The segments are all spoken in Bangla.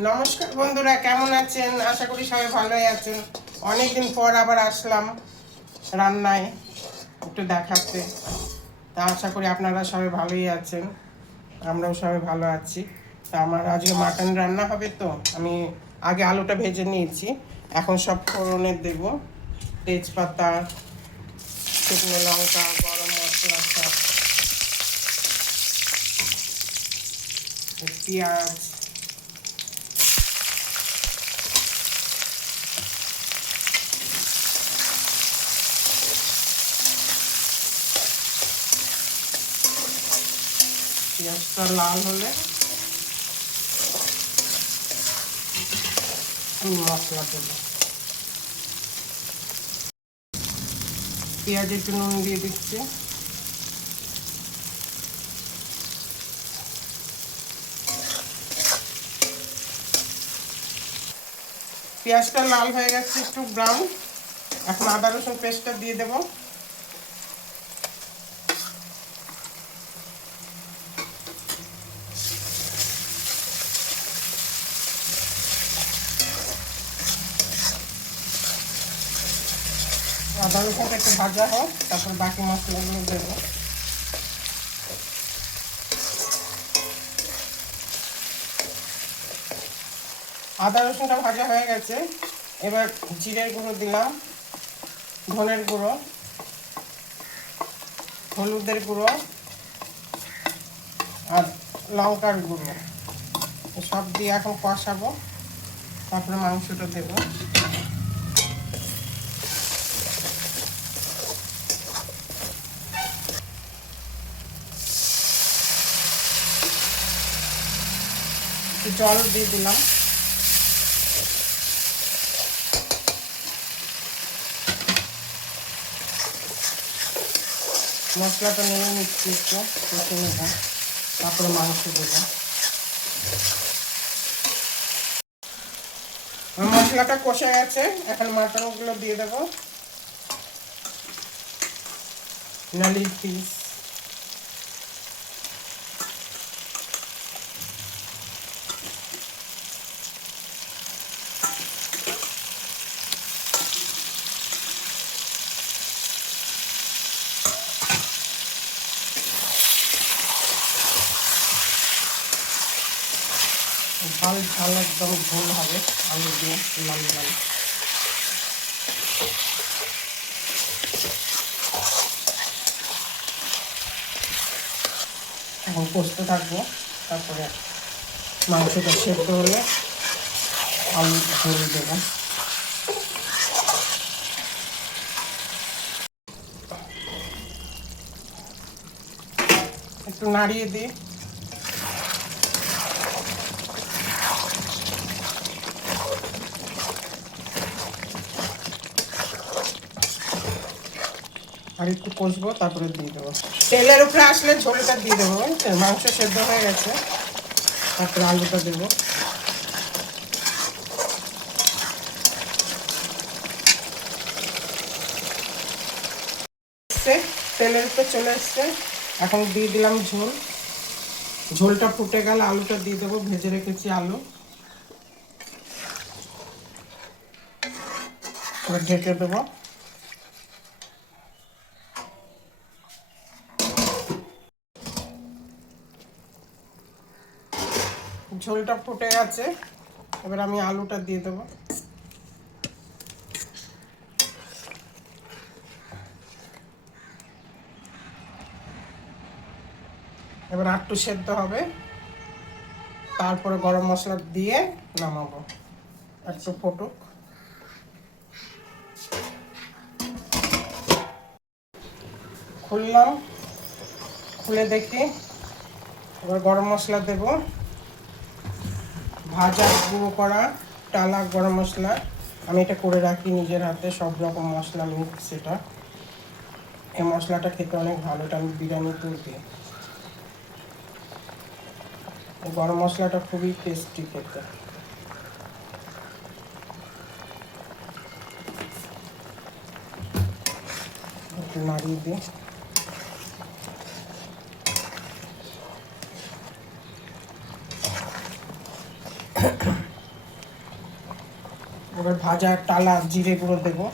নমস্কার বন্ধুরা, কেমন আছেন? আশা করি সবাই ভালোই আছেন। অনেকদিন পর আবার আসলাম রান্নায় একটু দেখাতে। তা আশা করি আপনারা সবাই ভালোই আছেন, আমরাও সবাই ভালো আছি। তা আমার আজকে মাটন রান্না হবে, তো আমি আগে আলুটা ভেজে নিয়েছি। এখন সব ফোড়নে দেব, তেজপাতা, শুকনো লঙ্কা, গরম মশলা, সব পেঁয়াজ, পেঁয়াজটা লাল হলে আমি মশলা দেবো। পেঁয়াজে একটু নুন দিয়ে দিচ্ছি, পেঁয়াজটা লাল হয়ে গেছে, একটু ব্রাউন। এখন আদা রসুন পেস্টটা দিয়ে দেবো। আদা রসুনটা একটু ভাজা হোক, তারপর বাকি মশলাগুলো দেবো। আদা রসুনটা ভাজা হয়ে গেছে, এবার জিরের গুঁড়ো দিলাম, ধনের গুঁড়ো, হলুদের গুঁড়ো আর লঙ্কার গুঁড়ো, সব দিয়ে এখন কষাবো। তারপরে মাংসটা দেবো। একটু জল দিয়ে দিলাম। মশলাটা নিয়ে নিচ্ছি, একটু কষে নেব, তারপরে মাংস দেবো। মশলাটা কষে গেছে, এখন মাটনগুলো দিয়ে দেবো, নালি পিস। ঝাল ঝাল একদম ঝোল হবে, আলু দিয়ে লাল লাল। এখন কষতে থাকবো, তারপরে মাংসটা সেদ্ধ হলে আলু ঝোল দেবো। একটু নাড়িয়ে দিই। আর একটু কষবো, তারপরে দিয়ে দেবো। তেলের উপরে আসলে ঝোলটা দিয়ে দেবো। মাংস সেদ্ধ হয়ে গেছে, তারপরে আলুটা দেবো। তেলের উপরে চলে এসছে, এখন দিয়ে দিলাম ঝোল। ঝোলটা ফুটে গেলে আলুটা দিয়ে দেবো, ভেজে রেখেছি আলু। এবার ঢেকে দেবো। ঝোলটা ফুটে গেছে, এবার আমি আলুটা দিয়ে দেবো। এবার একটু সেদ্ধ হবে, তারপরে গরম মশলা দিয়ে নামাবো। একটু ফুটুক। খুললাম, খুলে দেখি। এবার গরম মশলা দেব, ভাজা গুঁড়ো করা টালা গরম মশলা। আমি এটা করে রাখি নিজের হাতে, সব রকম মশলা মিক্স। এটা এই মশলাটা খেতে অনেক ভালো, এটা আমি বিরিয়ানিতেও দিই। গরম মশলাটা খুবই টেস্টি খেতে। একটু নাড়িয়ে দিই। এবার ভাজা টালা জিরে গুঁড়ো দেবো।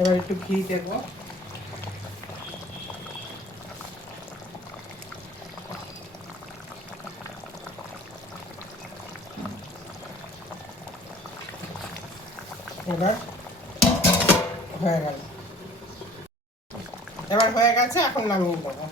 এবার একটু ঘি দেবো। এবার হয়ে গেল, এবার হয়ে গেছে, এখন নামিয়ে দেবো।